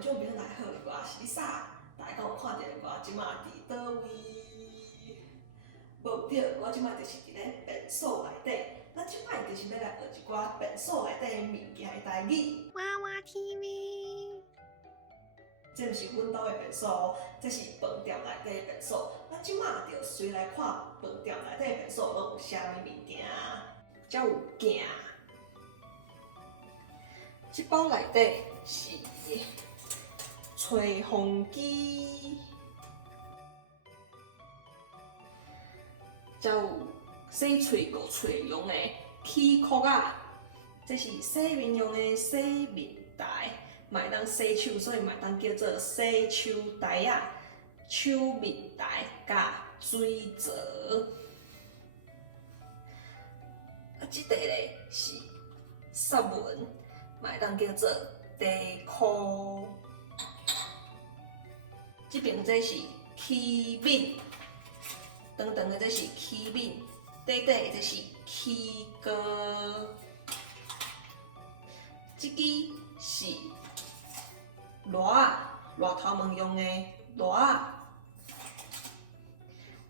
观众朋友大家好，我是 Lisa， 大家敢有看到我即马伫倒位？无对，我即马就是伫咧便所内底。咱即摆就是要来学一寡便所内底物件的台语。娃娃 TV， 这毋是阮兜的便所哦，这是饭店内底的便所。咱即马就随来看饭店内底的便所拢有啥物物件。才有镜，即包内底是吹风机，才有洗喙顾喙用的起壳仔，这是洗面用的洗面台，嘛会当洗手，所以嘛会当叫做洗手台啊、手面台甲水槽。即块咧是纱纹，嘛会当叫做地裤。即边这是起面，长长的这是起面，短短的这是起膏。即支是热头毛用的热，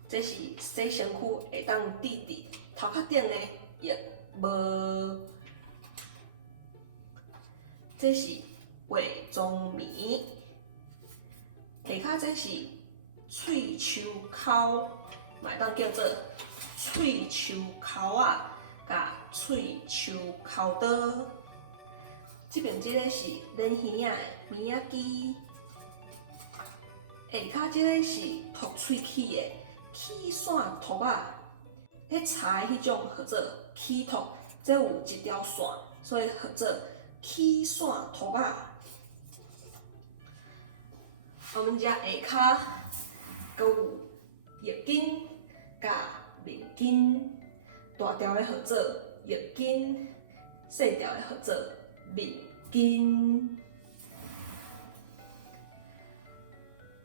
这是洗身躯会当滴伫头壳顶的液帽。这是化妆棉，下骹这是喙鬚扣，嘛会当叫做喙鬚扣啊，甲喙鬚扣刀。这边这个是捻耳仔的棉仔机，下骹这个是涂喙齿的齿线涂啊，迄柴迄种叫做齿涂，这有一条线，所以叫做齿线涂啊。我们遮下骹阁有浴巾甲面巾，大条的叫做浴巾，细条的叫做面巾。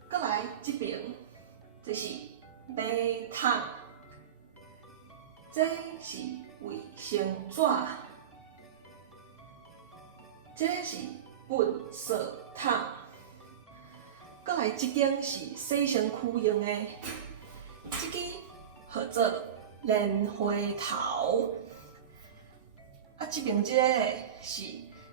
搁来这边，这是马桶，这是卫生纸，这是粪扫桶。搁来这间是洗身躯用的，这支叫做莲花头。啊，这边这个是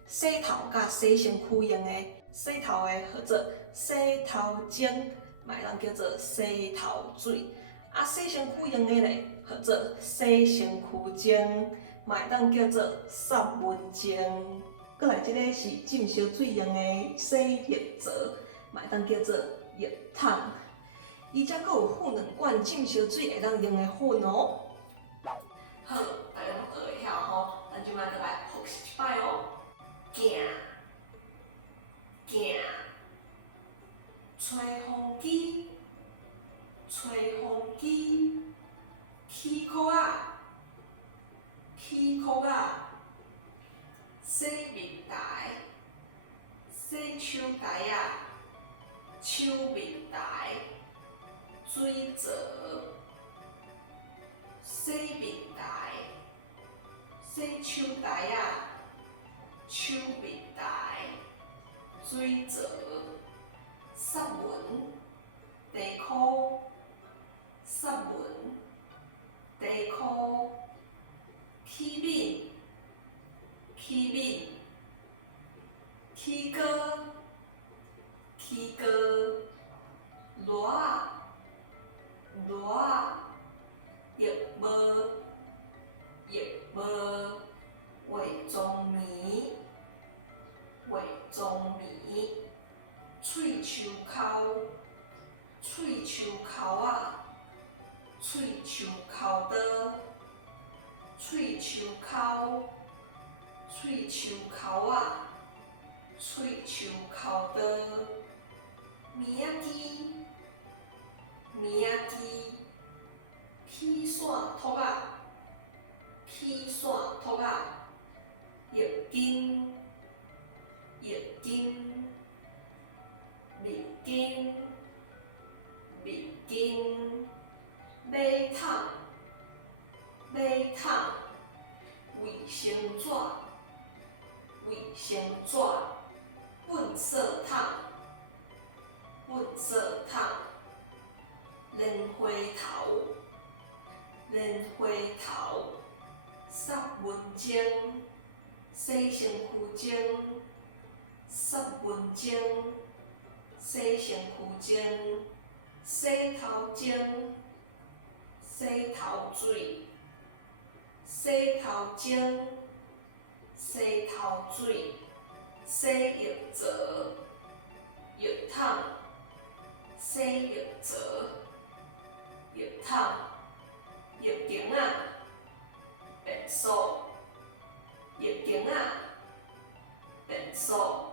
洗头甲洗身躯用的，洗头的叫做洗头精，嘛会当叫做洗头水。啊，洗身躯用的咧叫做洗身躯精，嘛会当叫做杀蚊精。搁来这个是浸烧水用的洗浴槽。嘛会当叫做浴桶，伊则阁有附两罐浸烧水会当用的粉哦。好，大家都学会晓吼，咱即摆再来复习一摆哦。镜，吹风机，起壳仔，洗面台，洗手台啊。手面台、水槽、洗面台、洗手台啊、手面台、水槽、纱纹、地裤、起面、起膏。热帽、化妆棉、喙鬚扣啊、喙鬚扣刀、喙鬚扣啊、喙鬚扣刀。棉仔机，起线托啊，浴巾，面巾，马桶，卫生纸，粪扫桶。色烫，莲花头，莲花头，杀蚊精，洗身躯精，杀蚊精，洗身躯精，洗头精，洗头水，洗头精，洗头水，洗浴槽，浴桶，洗浴槽，浴桶，浴巾仔，便所，浴巾仔，便所。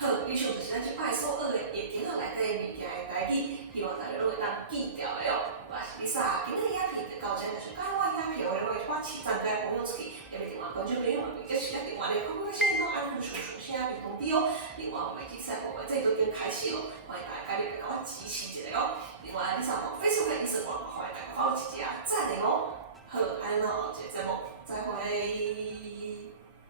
好，以上就是咱即摆所学的月经仔内底物件的台语，希望大家拢会当记牢的哦。我是 Lisa，今日影片就到这，若是喜欢我影片的话，我请大家分享出去，也别另外观众朋友们，或者是另外的各位先拢按钮顺声比通知哦。另外，我们即赛部分这都已经开始咯，欢迎大家加入甲我支持一下哦。另外，Lisa 网 Facebook、Instagram，欢迎大家帮我一下赞的哦。好，安尼后一个节目再会。